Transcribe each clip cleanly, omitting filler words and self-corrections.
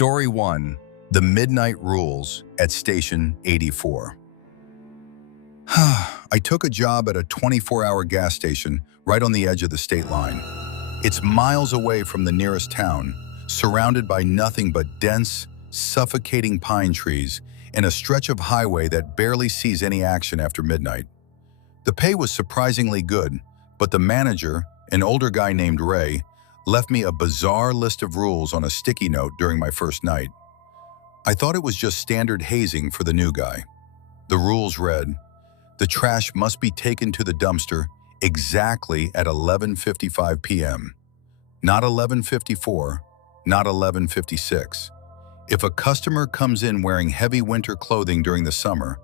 Story 1. The Midnight Rules at Station 84. I took a job at a 24-hour gas station right on the edge of the state line. It's miles away from the nearest town, surrounded by nothing but dense, suffocating pine trees and a stretch of highway that barely sees any action after midnight. The pay was surprisingly good, but the manager, an older guy named Ray, left me a bizarre list of rules on a sticky note during my first night. I thought it was just standard hazing for the new guy. The rules read, the trash must be taken to the dumpster exactly at 11:55 p.m. Not 11:54, not 11:56. If a customer comes in wearing heavy winter clothing during the summer,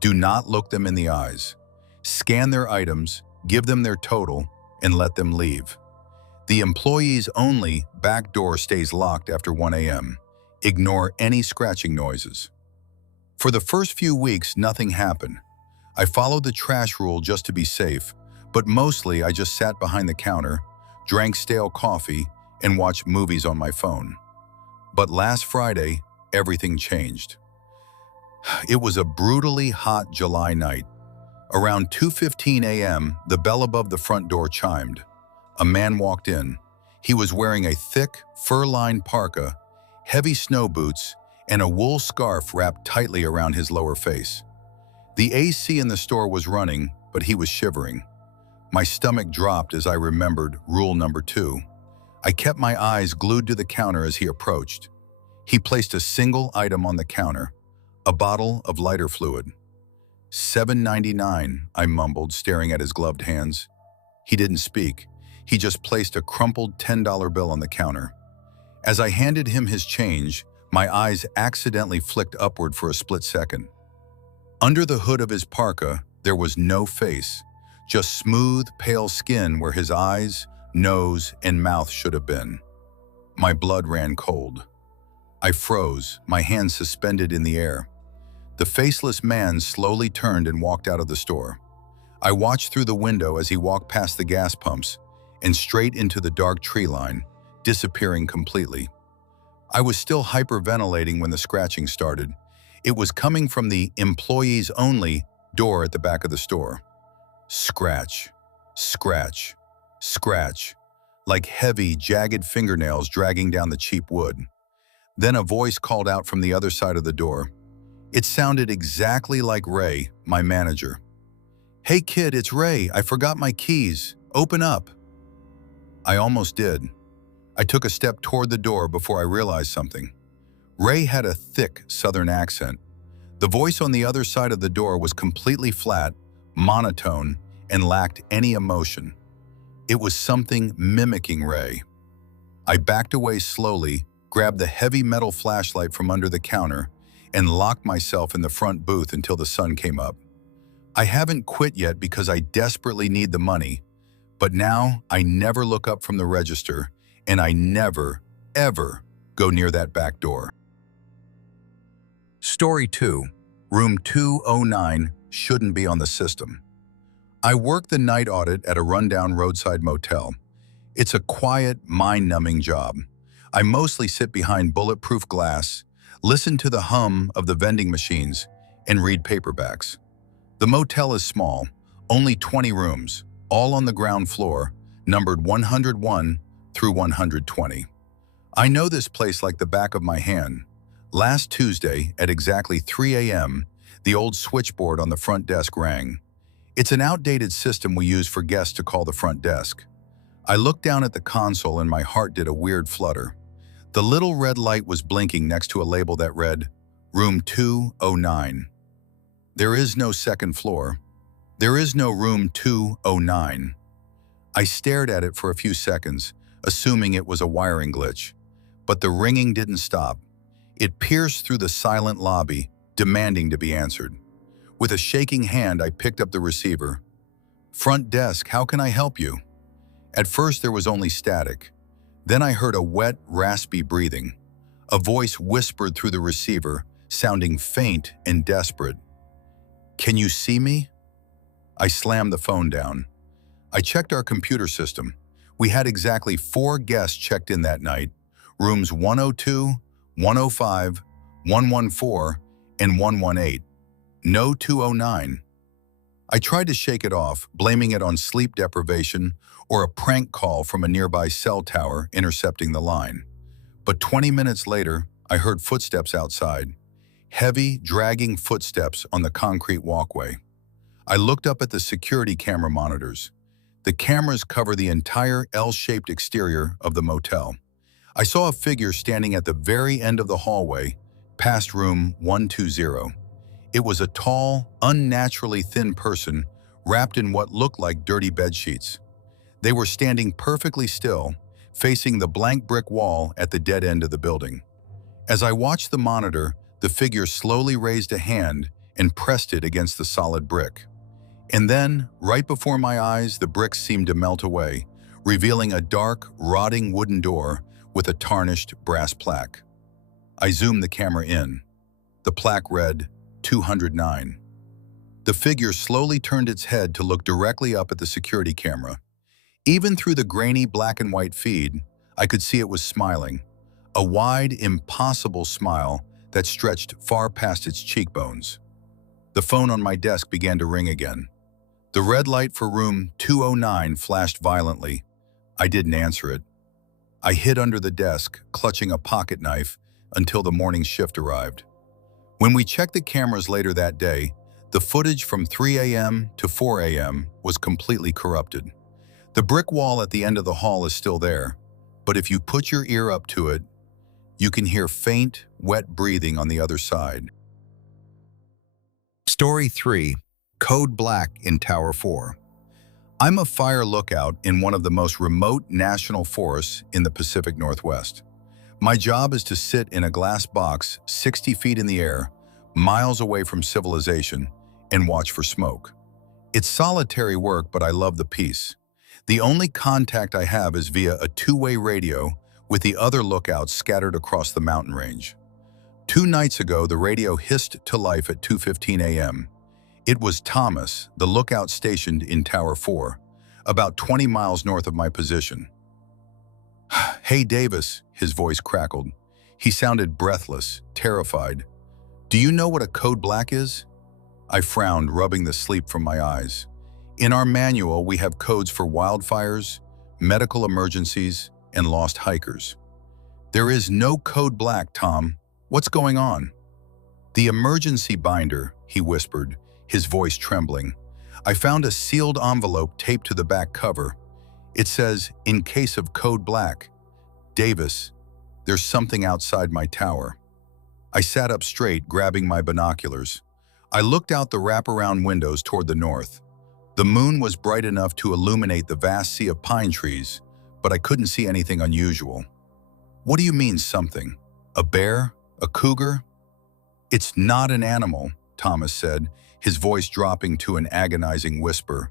do not look them in the eyes. Scan their items, give them their total, and let them leave. The employees only back door stays locked after 1 a.m. Ignore any scratching noises. For the first few weeks, nothing happened. I followed the trash rule just to be safe, but mostly I just sat behind the counter, drank stale coffee, and watched movies on my phone. But last Friday, everything changed. It was a brutally hot July night. Around 2:15 a.m., the bell above the front door chimed. A man walked in. He was wearing a thick, fur-lined parka, heavy snow boots, and a wool scarf wrapped tightly around his lower face. The AC in the store was running, but he was shivering. My stomach dropped as I remembered rule number 2. I kept my eyes glued to the counter as he approached. He placed a single item on the counter, a bottle of lighter fluid. $7.99, I mumbled, staring at his gloved hands. He didn't speak. He just placed a crumpled $10 bill on the counter. As I handed him his change, my eyes accidentally flicked upward for a split second. Under the hood of his parka, there was no face, just smooth, pale skin where his eyes, nose, and mouth should have been. My blood ran cold. I froze, my hands suspended in the air. The faceless man slowly turned and walked out of the store. I watched through the window as he walked past the gas pumps and straight into the dark tree line, disappearing completely. I was still hyperventilating when the scratching started. It was coming from the employees only door at the back of the store. Scratch, scratch, scratch, like heavy, jagged fingernails dragging down the cheap wood. Then a voice called out from the other side of the door. It sounded exactly like Ray, my manager. "Hey kid, it's Ray. I forgot my keys. Open up." I almost did. I took a step toward the door before I realized something. Ray had a thick Southern accent. The voice on the other side of the door was completely flat, monotone, and lacked any emotion. It was something mimicking Ray. I backed away slowly, grabbed the heavy metal flashlight from under the counter, and locked myself in the front booth until the sun came up. I haven't quit yet because I desperately need the money, but now I never look up from the register, and I never, ever go near that back door. Story 2. Room 209 shouldn't be on the system. I work the night audit at a rundown roadside motel. It's a quiet, mind-numbing job. I mostly sit behind bulletproof glass, listen to the hum of the vending machines, and read paperbacks. The motel is small, only 20 rooms, all on the ground floor, numbered 101 through 120. I know this place like the back of my hand. Last Tuesday, at exactly 3 a.m., the old switchboard on the front desk rang. It's an outdated system we use for guests to call the front desk. I looked down at the console and my heart did a weird flutter. The little red light was blinking next to a label that read, Room 209. There is no second floor. There is no room 209. I stared at it for a few seconds, assuming it was a wiring glitch. But the ringing didn't stop. It pierced through the silent lobby, demanding to be answered. With a shaking hand, I picked up the receiver. "Front desk, how can I help you?" At first, there was only static. Then I heard a wet, raspy breathing. A voice whispered through the receiver, sounding faint and desperate. "Can you see me?" I slammed the phone down. I checked our computer system. We had exactly 4 guests checked in that night, rooms 102, 105, 114, and 118. No 209. I tried to shake it off, blaming it on sleep deprivation or a prank call from a nearby cell tower intercepting the line. But 20 minutes later, I heard footsteps outside. Heavy, dragging footsteps on the concrete walkway. I looked up at the security camera monitors. The cameras cover the entire L-shaped exterior of the motel. I saw a figure standing at the very end of the hallway, past room 120. It was a tall, unnaturally thin person wrapped in what looked like dirty bedsheets. They were standing perfectly still, facing the blank brick wall at the dead end of the building. As I watched the monitor, the figure slowly raised a hand and pressed it against the solid brick. And then, right before my eyes, the bricks seemed to melt away, revealing a dark, rotting wooden door with a tarnished brass plaque. I zoomed the camera in. The plaque read, 209. The figure slowly turned its head to look directly up at the security camera. Even through the grainy black and white feed, I could see it was smiling. A wide, impossible smile that stretched far past its cheekbones. The phone on my desk began to ring again. The red light for room 209 flashed violently. I didn't answer it. I hid under the desk, clutching a pocket knife, until the morning shift arrived. When we checked the cameras later that day, the footage from 3 a.m. to 4 a.m. was completely corrupted. The brick wall at the end of the hall is still there, but if you put your ear up to it, you can hear faint, wet breathing on the other side. Story 3. Code Black in Tower 4. I'm a fire lookout in one of the most remote national forests in the Pacific Northwest. My job is to sit in a glass box 60 feet in the air, miles away from civilization, and watch for smoke. It's solitary work, but I love the peace. The only contact I have is via a two-way radio with the other lookouts scattered across the mountain range. 2 nights ago, the radio hissed to life at 2:15 a.m. It was Thomas, the lookout stationed in Tower 4, about 20 miles north of my position. "Hey, Davis," his voice crackled. He sounded breathless, terrified. "Do you know what a code black is?" I frowned, rubbing the sleep from my eyes. In our manual, we have codes for wildfires, medical emergencies, and lost hikers. "There is no code black, Tom. What's going on?" "The emergency binder," he whispered, his voice trembling. "I found a sealed envelope taped to the back cover. It says, 'In case of code black.' Davis, there's something outside my tower." I sat up straight, grabbing my binoculars. I looked out the wraparound windows toward the north. The moon was bright enough to illuminate the vast sea of pine trees, but I couldn't see anything unusual. "What do you mean, something? A bear? A cougar?" "It's not an animal," Thomas said, his voice dropping to an agonizing whisper.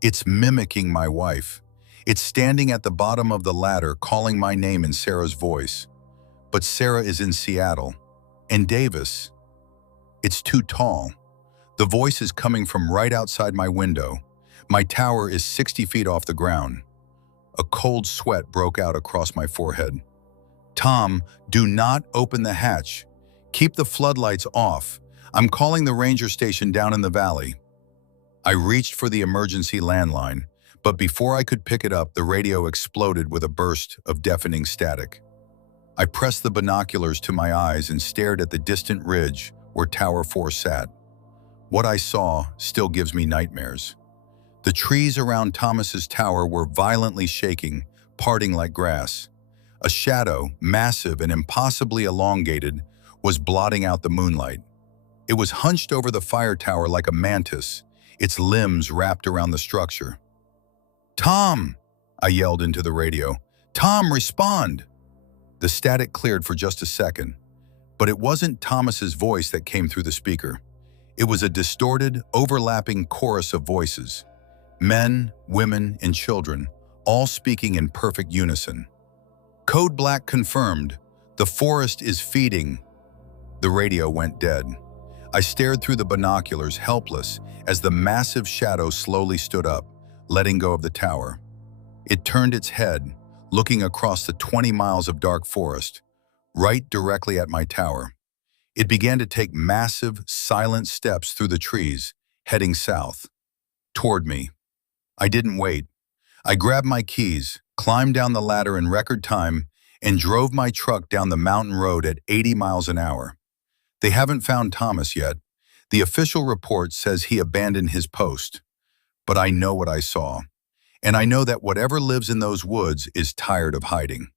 "It's mimicking my wife. It's standing at the bottom of the ladder, calling my name in Sarah's voice. But Sarah is in Seattle. And Davis, it's too tall. The voice is coming from right outside my window. My tower is 60 feet off the ground." A cold sweat broke out across my forehead. "Tom, do not open the hatch. Keep the floodlights off. I'm calling the ranger station down in the valley." I reached for the emergency landline, but before I could pick it up, the radio exploded with a burst of deafening static. I pressed the binoculars to my eyes and stared at the distant ridge where Tower 4 sat. What I saw still gives me nightmares. The trees around Thomas's tower were violently shaking, parting like grass. A shadow, massive and impossibly elongated, was blotting out the moonlight. It was hunched over the fire tower like a mantis, its limbs wrapped around the structure. "Tom!" I yelled into the radio. "Tom, respond!" The static cleared for just a second, but it wasn't Thomas's voice that came through the speaker. It was a distorted, overlapping chorus of voices. Men, women, and children, all speaking in perfect unison. "Code Black confirmed. The forest is feeding." The radio went dead. I stared through the binoculars, helpless, as the massive shadow slowly stood up, letting go of the tower. It turned its head, looking across the 20 miles of dark forest. right directly at my tower. It began to take massive, silent steps through the trees, heading south, toward me. I didn't wait. I grabbed my keys, climbed down the ladder in record time, and drove my truck down the mountain road at 80 miles an hour. They haven't found Thomas yet. The official report says he abandoned his post. But I know what I saw. And I know that whatever lives in those woods is tired of hiding.